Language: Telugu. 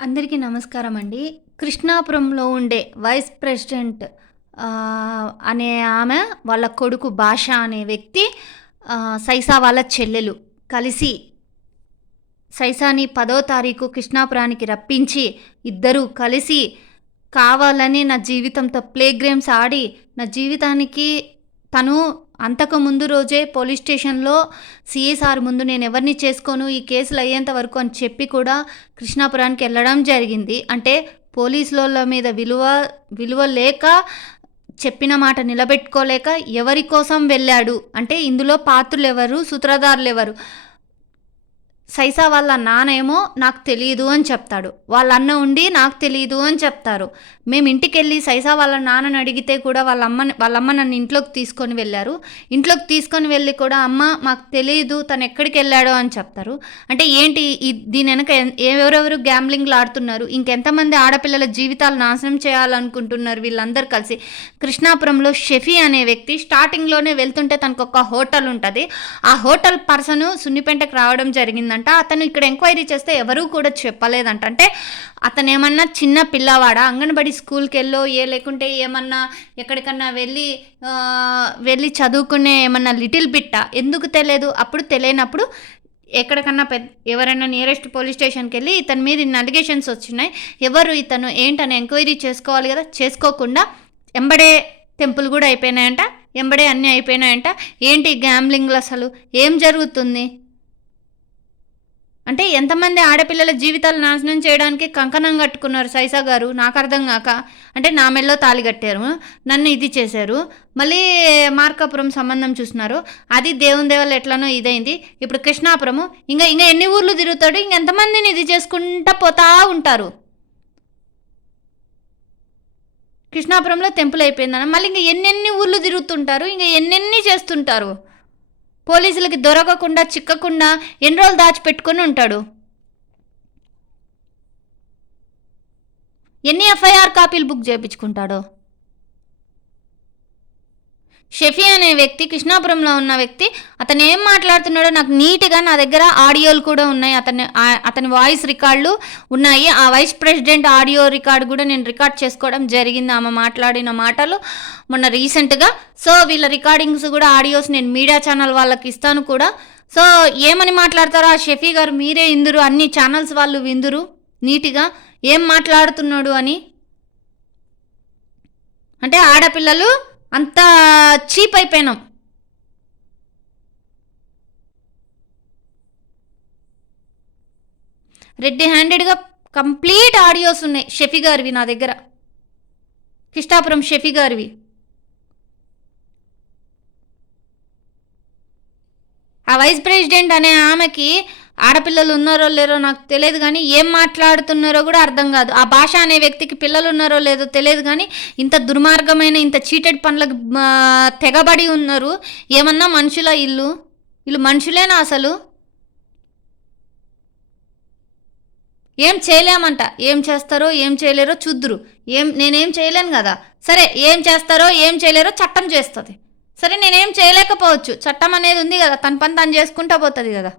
అందరికీ నమస్కారం అండి. కృష్ణాపురంలో ఉండే వైస్ ప్రెసిడెంట్ అనే ఆమె, వాళ్ళ కొడుకు భాష అనే వ్యక్తి, సైసా వాళ్ళ చెల్లెలు కలిసి సైసాని 10వ తారీఖు కృష్ణాపురానికి రప్పించి, ఇద్దరూ కలిసి కావాలని నా జీవితంతో ప్లే గేమ్స్ ఆడి, నా జీవితానికి తను అంతకు ముందు రోజే పోలీస్ స్టేషన్‌లో సీఐ సార్ ముందు నేనెవరిని చేసుకోను, ఈ కేసులు అయ్యేంత వరకు అని చెప్పి కూడా కృష్ణాపురానికి వెళ్ళడం జరిగింది. అంటే పోలీసులోళ్ళ మీద విలువ లేక, చెప్పిన మాట నిలబెట్టుకోలేక ఎవరి కోసం వెళ్ళాడు అంటే ఇందులో పాత్రులెవరు, సూత్రధారులెవరు? సైసా వాళ్ళ నాన్నేమో నాకు తెలీదు అని చెప్తాడు. వాళ్ళ అన్న ఉండి నాకు తెలీదు అని చెప్తారు. మేము ఇంటికెళ్ళి సైసా వాళ్ళ నాన్నని అడిగితే కూడా వాళ్ళమ్మ నన్ను ఇంట్లోకి తీసుకొని వెళ్ళారు. ఇంట్లోకి తీసుకొని వెళ్ళి కూడా అమ్మ మాకు తెలీదు తను ఎక్కడికెళ్ళాడో అని చెప్తారు. అంటే ఏంటి దీని వెనక ఎవరెవరు గ్యాంబ్లింగ్‌లు ఆడుతున్నారు? ఇంకెంతమంది ఆడపిల్లల జీవితాలు నాశనం చేయాలనుకుంటున్నారు వీళ్ళందరూ కలిసి? కృష్ణాపురంలో షఫీ అనే వ్యక్తి స్టార్టింగ్‌లోనే వెళ్తుంటే తనకొక హోటల్ ఉంటది. ఆ హోటల్ పర్సను సున్నిపెంటకి రావడం జరిగిందంట. అతను ఇక్కడ ఎంక్వైరీ చేస్తే ఎవరూ కూడా చెప్పలేదంట. అంటే అతనేమన్నా చిన్న పిల్లవాడా? అంగన్‌బడి స్కూల్‌కెళ్ళో లేకుంటే ఏమన్నా ఎక్కడికన్నా వెళ్ళి చదువుకునే ఏమన్నా లిటిల్ బిట్టా? ఎందుకు తెలియదు? అప్పుడు తెలియనప్పుడు ఎక్కడికన్నా ఎవరైనా నియరెస్ట్ పోలీస్ స్టేషన్‌కెళ్ళి ఇతని మీద ఇన్ని అలిగేషన్స్ వచ్చినాయి, ఎవరు ఇతను ఏంటని ఎంక్వైరీ చేసుకోవాలి కదా! చేసుకోకుండా ఎంబడే టెంపుల్ కూడా అయిపోయినాయంట, ఎంబడే అన్నీ అయిపోయినాయంట. ఏంటి గ్యాంబ్లింగ్‌లు అసలు? ఏం జరుగుతుంది? అంటే ఎంతమంది ఆడపిల్లల జీవితాలు నాశనం చేయడానికి కంకణం కట్టుకున్నారు సైసా గారు? నాకు అర్థం కాక. అంటే నా మెడలో తాళి కట్టారు, నన్ను ఇది చేశారు, మళ్ళీ మార్కాపురం సంబంధం చూస్తున్నారు, అది దేవుని దేవల్ల ఎట్లనో ఇదైంది. ఇప్పుడు కృష్ణాపురము ఇంకా ఎన్ని ఊర్లు తిరుగుతాడు? ఇంకెంతమందిని ఇది చేసుకుంటా పోతా ఉంటారు. కృష్ణాపురంలో టెంపుల్ అయిపోయిందన్న మళ్ళీ ఇంకా ఎన్నెన్ని ఊర్లు తిరుగుతుంటారు, ఇంకా ఎన్నెన్ని చేస్తుంటారు. పోలీసులకి దొరకకుండా చిక్కకుండా ఎన్ని రోజులు దాచిపెట్టుకొని ఉంటాడు? ఎన్ని ఎఫ్ఐఆర్ కాపీలు బుక్ చేయించుకుంటాడో? షఫీ అనే వ్యక్తి, కృష్ణాపురంలో ఉన్న వ్యక్తి, అతను ఏం మాట్లాడుతున్నాడో నాకు నీట్గా నా దగ్గర ఆడియోలు కూడా ఉన్నాయి, అతని వాయిస్ రికార్డులు ఉన్నాయి. ఆ వైస్ ప్రెసిడెంట్ ఆడియో రికార్డు కూడా నేను రికార్డ్ చేసుకోవడం జరిగింది, ఆమె మాట్లాడిన మాటలు మొన్న రీసెంట్గా. సో వీళ్ళ రికార్డింగ్స్ కూడా ఆడియోస్ నేను మీడియా ఛానల్ వాళ్ళకి ఇస్తాను కూడా. సో ఏమని మాట్లాడతారో ఆ షఫీ గారు మీరే ఇందురు, అన్ని ఛానల్స్ వాళ్ళు విందురు నీట్గా ఏం మాట్లాడుతున్నాడు అని. అంటే ఆడపిల్లలు అంత చీప్ అయిపోయినాం. రెడ్డి హ్యాండెడ్గా కంప్లీట్ ఆడియోస్ ఉన్నాయి షఫీ గారివి నా దగ్గర, కృష్ణాపురం షఫీ గారివి. ఆ వైస్ ప్రెసిడెంట్ అనే ఆమెకి ఆడపిల్లలు ఉన్నారో లేరో నాకు తెలియదు కానీ ఏం మాట్లాడుతున్నారో కూడా అర్థం కాదు. ఆ భాష అనే వ్యక్తికి పిల్లలు ఉన్నారో లేదో తెలియదు కానీ ఇంత దుర్మార్గమైన ఇంత చీటెడ్ పనులకు తెగబడి ఉన్నారు. ఏమన్నా మనుషుల వీళ్ళు మనుషులేనా అసలు? ఏం చేయలేమంట, ఏం చేస్తారో ఏం చేయలేరో చూద్దురు. నేనేం చేయలేను కదా. సరే ఏం చేస్తారో ఏం చేయలేరో చట్టం చేస్తుంది. సరే నేనేం చేయలేకపోవచ్చు, చట్టం అనేది ఉంది కదా, తన పని తను చేసుకుంటా పోతుంది కదా.